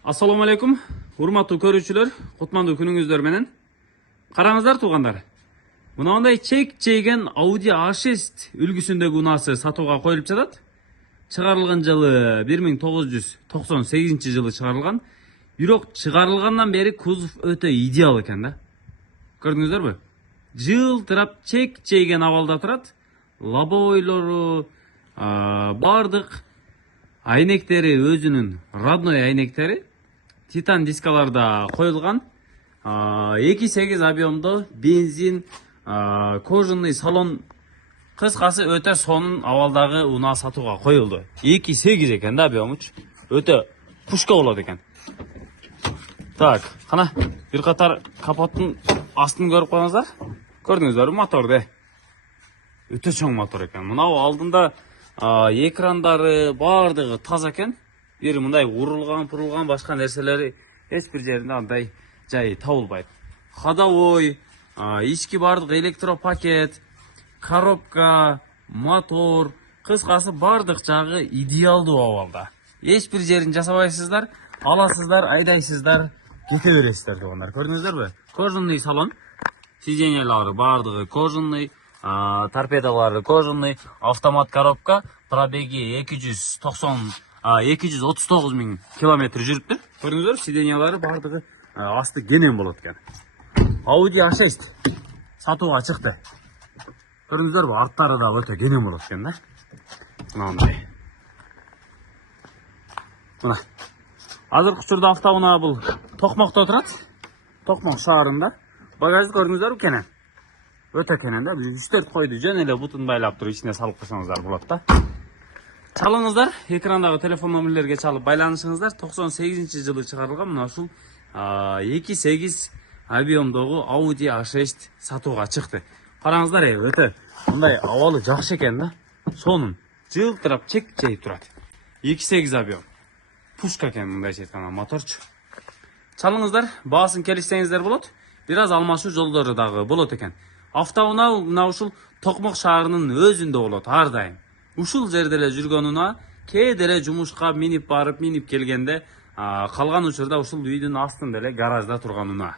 Assalamu alaikum, урматтуу көрүүчүлөр, кутмандуу күнүңүздөр менен. Караңыздар туугандар. Мынандай чек-чейген Audi A6 үлгүсүндөгү унаасы сатууга коюлуп жатат. Чыгарылган жылы 1998 жылы чыгарылган. Бирок чыгарылгандан бери кузов өтө идеал экен да. Көрдүңүздөрбү? Жылтырап чек-чейген абалда турат. Лобойлору, бардык айнектери өзүнүн родной айнектери. Титан дискаларда коюлган. 2.8 объемдо бензин, кожаный салон, кыскасы өтө сонун абалдагы унаа сатууга коюлду. 2.8 экен да объемуч. Өтө пушка болот экен. Так, кана бир катар капоттун астын көрүп коюңуздар. Көрдүңүздөрбү моторду? Өтө чоң мотор экен. Мынау алдында экрандары бардыгы таза экен. Бир мындай урулган башка нерселери эч бир жеринде андай жай табылбайт. Ходовой, ички бардык электропакет, коробка, мотор, кыскасы бардык жагы идеалдуу абалда. Эч бир жерин жасабайсыздар, аласыздар, айдайсыздар, кете бересиздер туугандар. Көрдүңүздөрбү? Кожаный салон, сиденьялары бардыгы кожаный, торпедалары кожаный, автомат коробка, пробеги 239 миң километр жүрүптүр. Көрдүңүздөр, сиденьялары бардыгы асты кенен болот экен. Audi A6 сатууга чыкты. Көрдүңүздөрбү? Арттары да өтө кенен болот экен да. Мындай. Мына. Азыркы учурда автоунаа бул Токмокто турат. Токмок шаарында. Багажды көрдүңүздөрбү? Кенен. Өтө кенен да. 3-4 койду жөн эле бутун байлап туруп ичине салып койсоңуздар болот да. Чалыңыздар, экрандагы телефон номерлерге чалып байланышыңыздар. 98 жылы чыгарылган мына ушул 2.8 объемдогу Audi A6 сатууга чыкты. Караңыздар, өтө мындай абалы жакшы экен да. Сонун жылтырап чек-чейип турат. 2.8 объем. Пушка экен мындайча айтканда моторчу. Чалыңыздар, баасын келишсеңиздер болот. Бир аз алмашуу жолдору дагы болот экен. Автоунаа мына ушул Токмок шаарынын өзүндө болот ар дайым. Ушул жерде эле жүргөнүнө, кээде эле жумушка минип барып, минип келгенде, калган учурда ушул үйдүн астында эле гаражда турган унаа.